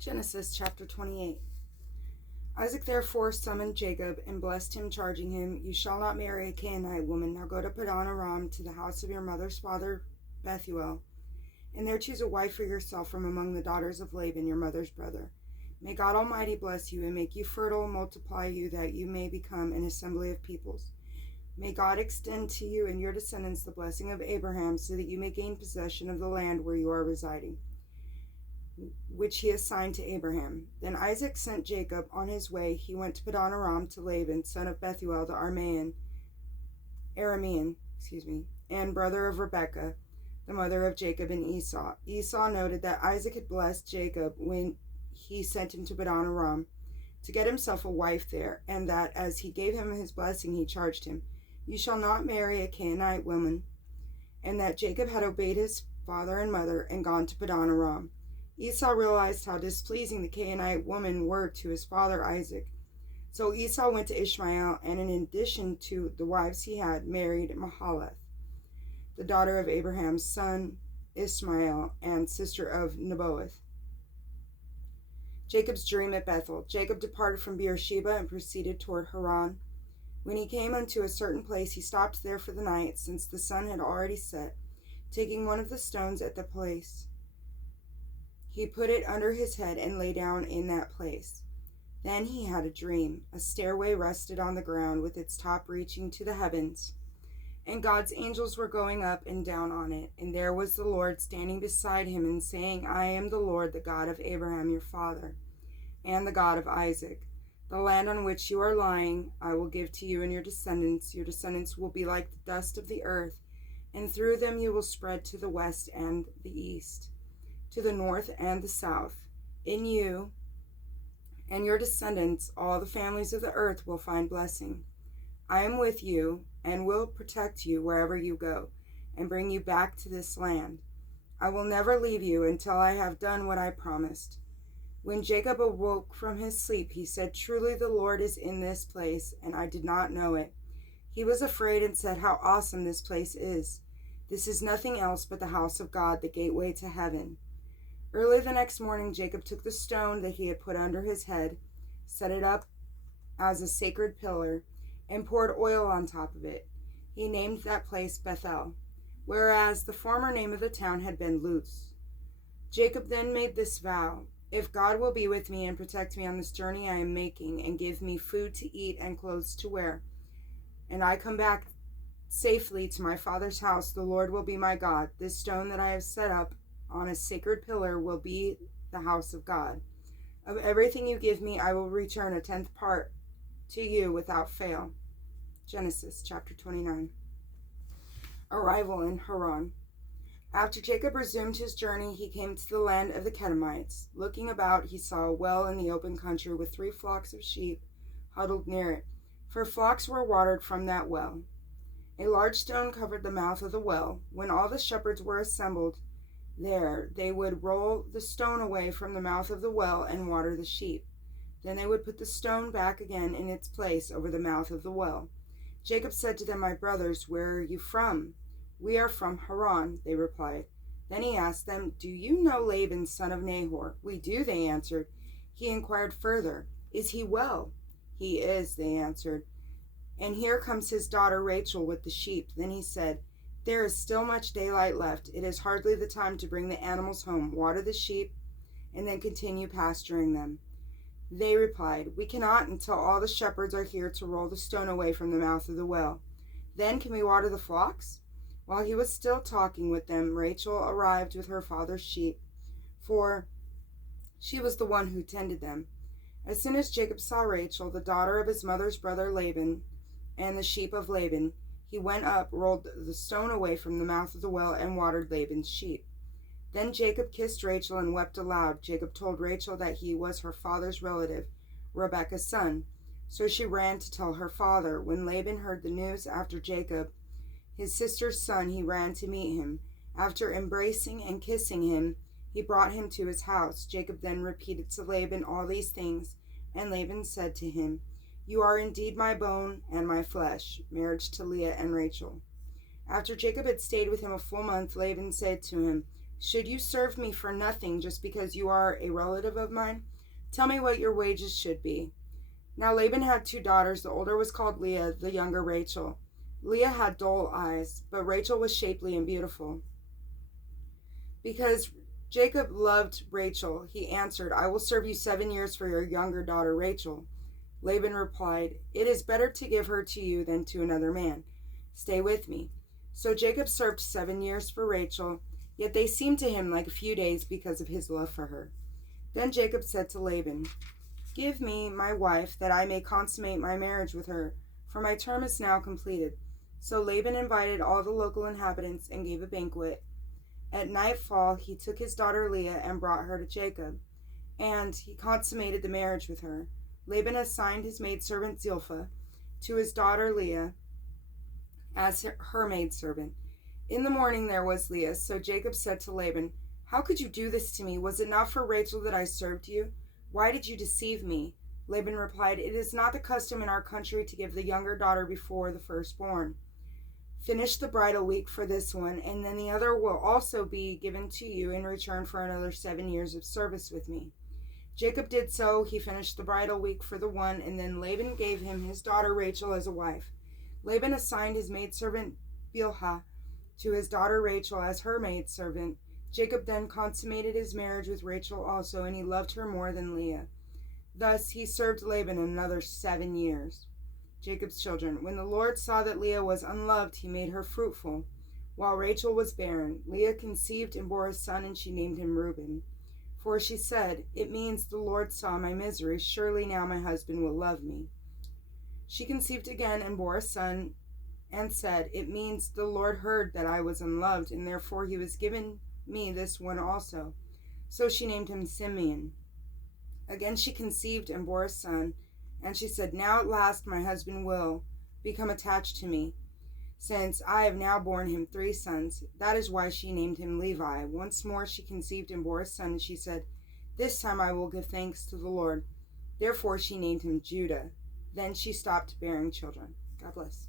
Genesis chapter 28. Isaac therefore summoned Jacob and blessed him, charging him, You shall not marry a Canaanite woman. Now go to Padan Aram, to the house of your mother's father Bethuel, and there choose a wife for yourself from among the daughters of Laban, your mother's brother. May God Almighty bless you and make you fertile and multiply you, that you may become an assembly of peoples. May God extend to you and your descendants the blessing of Abraham, so that you may gain possession of the land where you are residing, which he assigned to Abraham. Then Isaac sent Jacob on his way. He went to Padan Aram to Laban, son of Bethuel the Aramean, and brother of Rebekah, the mother of Jacob and Esau. Esau noted that Isaac had blessed Jacob when he sent him to Padan Aram to get himself a wife there, and that as he gave him his blessing, he charged him, You shall not marry a Canaanite woman, and that Jacob had obeyed his father and mother and gone to Padan Aram. Esau realized how displeasing the Canaanite women were to his father Isaac. So Esau went to Ishmael, and in addition to the wives he had, married Mahalath, the daughter of Abraham's son Ishmael and sister of Nebaioth. Jacob's dream at Bethel. Jacob departed from Beersheba and proceeded toward Haran. When he came unto a certain place, he stopped there for the night, since the sun had already set. Taking one of the stones at the place, he put it under his head and lay down in that place. Then he had a dream. A stairway rested on the ground, with its top reaching to the heavens, and God's angels were going up and down on it. And there was the Lord standing beside him and saying, I am the Lord, the God of Abraham your father, and the God of Isaac. The land on which you are lying I will give to you and your descendants. Your descendants will be like the dust of the earth, and through them you will spread to the west and the east, to the north and the south. In you and your descendants all the families of the earth will find blessing. I am with you and will protect you wherever you go, and bring you back to this land. I will never leave you until I have done what I promised. When Jacob awoke from his sleep, he said, Truly the Lord is in this place, and I did not know it. He was afraid and said, How awesome this place is! This is nothing else but the house of God, the gateway to heaven. Early the next morning, Jacob took the stone that he had put under his head, set it up as a sacred pillar, and poured oil on top of it. He named that place Bethel, whereas the former name of the town had been Luz. Jacob then made this vow, If God will be with me and protect me on this journey I am making, and give me food to eat and clothes to wear, and I come back safely to my father's house, the Lord will be my God. This stone that I have set up on a sacred pillar will be the house of God. Of everything you give me, I will return a 10th part to you without fail. Genesis chapter 29. Arrival in Haran. After Jacob resumed his journey, he came to the land of the Kedemites. Looking about, he saw a well in the open country with 3 flocks of sheep huddled near it, for flocks were watered from that well. A large stone covered the mouth of the well. When all the shepherds were assembled there, they would roll the stone away from the mouth of the well and water the sheep. Then they would put the stone back again in its place over the mouth of the well. Jacob said to them, My brothers, where are you from? We are from Haran, they replied. Then he asked them, Do you know Laban, son of Nahor? We do, they answered. He inquired further, Is he well? He is, they answered. And here comes his daughter Rachel with the sheep. Then he said, There is still much daylight left. It is hardly the time to bring the animals home, water the sheep, and then continue pasturing them. They replied, We cannot until all the shepherds are here to roll the stone away from the mouth of the well. Then can we water the flocks? While he was still talking with them, Rachel arrived with her father's sheep, for she was the one who tended them. As soon as Jacob saw Rachel, the daughter of his mother's brother Laban, and the sheep of Laban, he went up, rolled the stone away from the mouth of the well, and watered Laban's sheep. Then Jacob kissed Rachel and wept aloud. Jacob told Rachel that he was her father's relative, Rebekah's son. So she ran to tell her father. When Laban heard the news after Jacob, his sister's son, he ran to meet him. After embracing and kissing him, he brought him to his house. Jacob then repeated to Laban all these things, and Laban said to him, You are indeed my bone and my flesh. Marriage to Leah and Rachel. After Jacob had stayed with him a full month, Laban said to him, Should you serve me for nothing just because you are a relative of mine? Tell me what your wages should be." Now Laban had 2 daughters. The older was called Leah, the younger Rachel. Leah had dull eyes, but Rachel was shapely and beautiful. Because Jacob loved Rachel, he answered, "I will serve you 7 years for your younger daughter Rachel." Laban replied, "It is better to give her to you than to another man. Stay with me." So Jacob served 7 years for Rachel, yet they seemed to him like a few days because of his love for her. Then Jacob said to Laban, "Give me my wife, that I may consummate my marriage with her, for my term is now completed." So Laban invited all the local inhabitants and gave a banquet. At nightfall he took his daughter Leah and brought her to Jacob, and he consummated the marriage with her. Laban assigned his maidservant Zilpah to his daughter Leah as her maidservant. In the morning there was Leah, so Jacob said to Laban, "How could you do this to me? Was it not for Rachel that I served you? Why did you deceive me?" Laban replied, "It is not the custom in our country to give the younger daughter before the firstborn. Finish the bridal week for this one, and then the other will also be given to you in return for another 7 years of service with me." Jacob did so. He finished the bridal week for the one, and then Laban gave him his daughter Rachel as a wife. Laban assigned his maidservant Bilhah to his daughter Rachel as her maidservant. Jacob then consummated his marriage with Rachel also, and he loved her more than Leah. Thus he served Laban another 7 years. Jacob's children. When the Lord saw that Leah was unloved, he made her fruitful, while Rachel was barren. Leah conceived and bore a son, and she named him Reuben. For she said, "It means the Lord saw my misery. Surely now my husband will love me." She conceived again and bore a son, and said, "It means the Lord heard that I was unloved, and therefore he was given me this one also." So she named him Simeon. Again she conceived and bore a son, and she said, "Now at last my husband will become attached to me, since I have now borne him 3 sons. That is why she named him Levi. Once more she conceived and bore a son, and she said, "This time I will give thanks to the Lord." Therefore she named him Judah. Then she stopped bearing children. God bless.